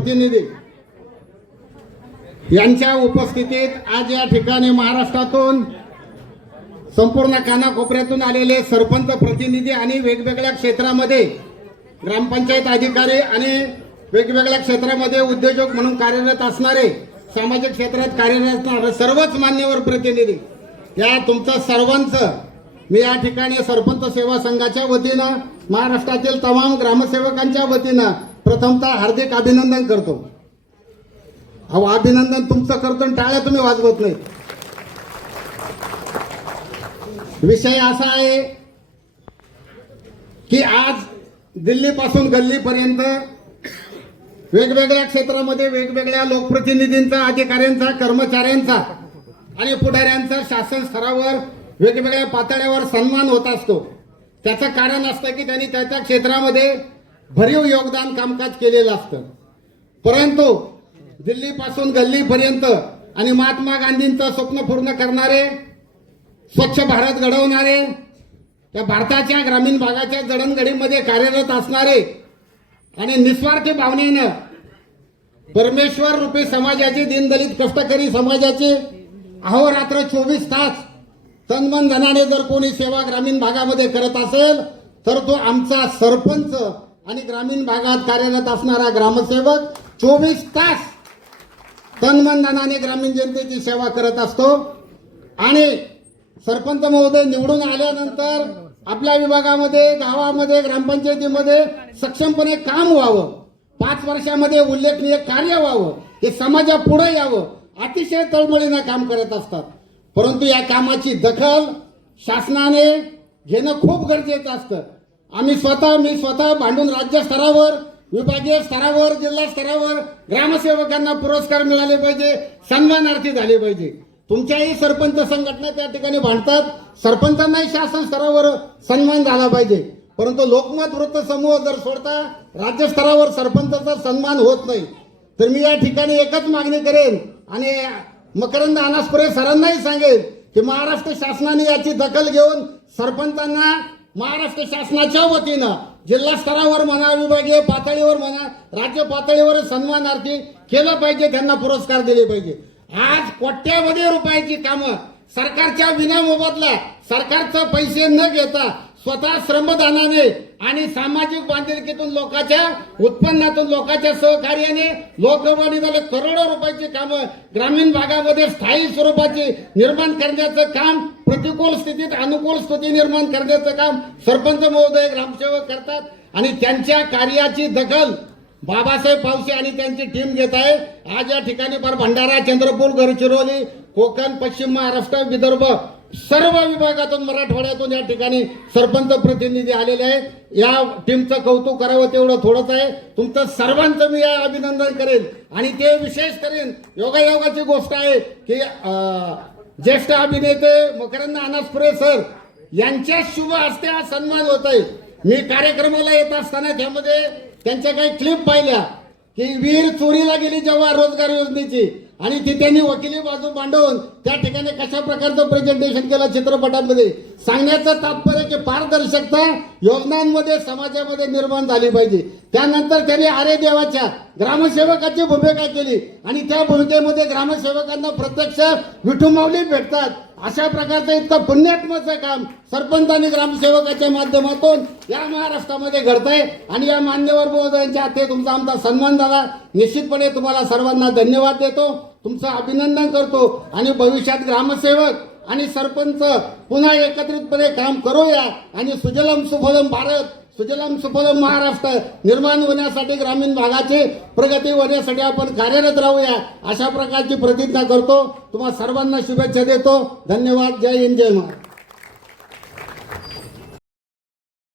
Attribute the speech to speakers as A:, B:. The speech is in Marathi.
A: प्रतिनिधी. यांच्या उपस्थितीत आज या ठिकाणी महाराष्ट्रातून संपूर्ण कानाकोपऱ्यातून आलेले सरपंच प्रतिनिधी आणि वेगवेगळ्या क्षेत्रामध्ये ग्रामपंचायत अधिकारी आणि वेगवेगळ्या क्षेत्रामध्ये उद्योजक म्हणून कार्यरत असणारे सामाजिक क्षेत्रात कार्यरत असणारे सर्वच मान्यवर प्रतिनिधी. या तुमचं सर्वांचं मी या ठिकाणी सरपंच सेवा संघाच्या वतीनं महाराष्ट्रातील तमाम ग्रामसेवकांच्या वतीनं प्रथमतः हार्दिक अभिनंदन करतो. अहो अभिनंदन तुमचं करतो आणि टाळ्या तुम्ही वाजवत नाही. विषय असा आहे की आज दिल्लीपासून गल्लीपर्यंत वेगवेगळ्या क्षेत्रामध्ये वेगवेगळ्या लोकप्रतिनिधींचा अधिकाऱ्यांचा कर्मचाऱ्यांचा आणि पुढाऱ्यांचा शासन स्तरावर वेगवेगळ्या पातळ्यावर सन्मान होत असतो. त्याचं कारण असतं की त्यांनी त्याच्या क्षेत्रामध्ये भरीव योगदान कामकाज केलेलं असतं. परंतु दिल्लीपासून गल्लीपर्यंत आणि महात्मा गांधींचं स्वप्न पूर्ण करणारे स्वच्छ भारत घडवणारे त्या भारताच्या ग्रामीण भागाच्या जडणघडीमध्ये कार्यरत असणारे आणि निस्वार्थ भावनेनं परमेश्वर रूपी समाजाचे दीनदलित कष्टकरी समाजाचे अहोरात्र चोवीस तास तनमन धनाने जर कोणी सेवा ग्रामीण भागामध्ये करत असेल तर तो आमचा सरपंच आणि ग्रामीण भागात कार्यरत असणारा ग्रामसेवक चोवीस तास तनमनधनाने ग्रामीण जनतेची सेवा करत असतो. आणि सरपंच महोदय निवडून आल्यानंतर आपल्या विभागामध्ये गावामध्ये ग्रामपंचायतीमध्ये सक्षमपणे काम व्हावं. पाच वर्षामध्ये उल्लेखनीय कार्य व्हावं. हे समाजा पुढे यावं. अतिशय तळमळीनं काम करत असतात. परंतु या कामाची दखल शासनाने घेणं खूप गरजेचं असतं. आम्ही स्वतः मी स्वतः भांडून राज्य स्तरावर विभागीय स्तरावर जिल्हा स्तरावर ग्रामसेवकांना पुरस्कार मिळाले पाहिजे सन्मानार्थी झाले पाहिजे. तुमच्याही सरपंच संघटना त्या ठिकाणी भांडतात. सरपंचांनाही शासन स्तरावर सन्मान झाला पाहिजे. परंतु लोकमत वृत्त समूह जर सोडता राज्य स्तरावर सरपंचाचा सन्मान होत नाही. तर मी या ठिकाणी एकच मागणी करेन आणि मकरंद अनासपुरे सरांनाही सांगेन की महाराष्ट्र शासनाने याची दखल घेऊन सरपंचांना महाराष्ट्र शासनाच्या वतीनं जिल्हा स्तरावर म्हणा विभागीय पातळीवर म्हणा राज्य पातळीवर सन्मानार्थी केलं पाहिजे त्यांना पुरस्कार दिले पाहिजे. आज कोट्यावधी रुपयाची कामं सरकारच्या विना मोबदला सरकारचं पैसे न घेता स्वतः श्रमदानाने आणि सामाजिक बांधिलकीतून लोकांच्या उत्पन्नातून लोकांच्या सहकार्याने लोकवाणी झाले करोडो रुपयाची कामं ग्रामीण भागामध्ये स्थायी स्वरूपाची निर्माण करण्याचं काम प्रतिकूल स्थितीत अनुकूल स्थिती निर्माण करण्याचं काम सरपंच महोदय ग्रामसेवक करतात. आणि त्यांच्या कार्याची दखल बाबासाहेब पावसे आणि त्यांची टीम घेत आहे. आज या ठिकाणी फार भंडारा चंद्रपूर गडचिरोली कोकण पश्चिम महाराष्ट्र विदर्भ सर्व विभागातून मराठवाड्यातून या ठिकाणी सरपंच प्रतिनिधी आलेले आहेत. या टीमचं कौतुक करावं तेवढं थोडंच आहे. तुमचं सर्वांचं मी या अभिनंदन करेन. आणि ते विशेष करेन योगायोगाची गोष्ट आहे की ज्येष्ठ अभिनेते मकरंद अनासपुरे सर यांच्या शुभ हस्ते हा सन्मान होत आहे मी कार्यक्रमाला येत असताना त्यामध्ये त्यांच्या काही क्लिप पाहिल्या की वीर चोरीला गेली जेव्हा रोजगार योजनेची. आणि तिथे त्यांनी वकिली बाजू मांडवून त्या ठिकाणी कशा प्रकारचं प्रेझेंटेशन केलं चित्रपटामध्ये? सांगण्याचं तात्पर्य की पारदर्शकता योजनांमध्ये समाजामध्ये निर्माण झाली पाहिजे. त्यानंतर त्यांनी आरे देवाच्या ग्रामसेवकाची भूमिका केली. आणि त्या भूमिकेमध्ये ग्रामसेवकांना प्रत्यक्ष विठुमावली भेटतात. अशा प्रकारचं इतकं पुण्यात्मचं काम सरपंच आणि ग्रामसेवकाच्या माध्यमातून या महाराष्ट्रामध्ये घडतंय. आणि या मान्यवर महोदयांच्या हाते तुमचा आमचा सन्मान झाला. निश्चितपणे तुम्हाला सर्वांना धन्यवाद देतो. तुमचं अभिनंदन करतो. आणि भविष्यात ग्रामसेवक आणि सरपंच पुन्हा एकत्रितपणे काम करूया. आणि सुजलम सुफलम भारत सुजलाम सुफलम महाराष्ट्र. निर्माण होण्यासाठी ग्रामीण भागाची प्रगती होण्यासाठी आपण कार्यरत राहूया. अशा प्रकारची प्रतिज्ञा करतो. तुम्हा सर्वांना शुभेच्छा देतो. धन्यवाद. जय हिंद जय महाराष्ट्र.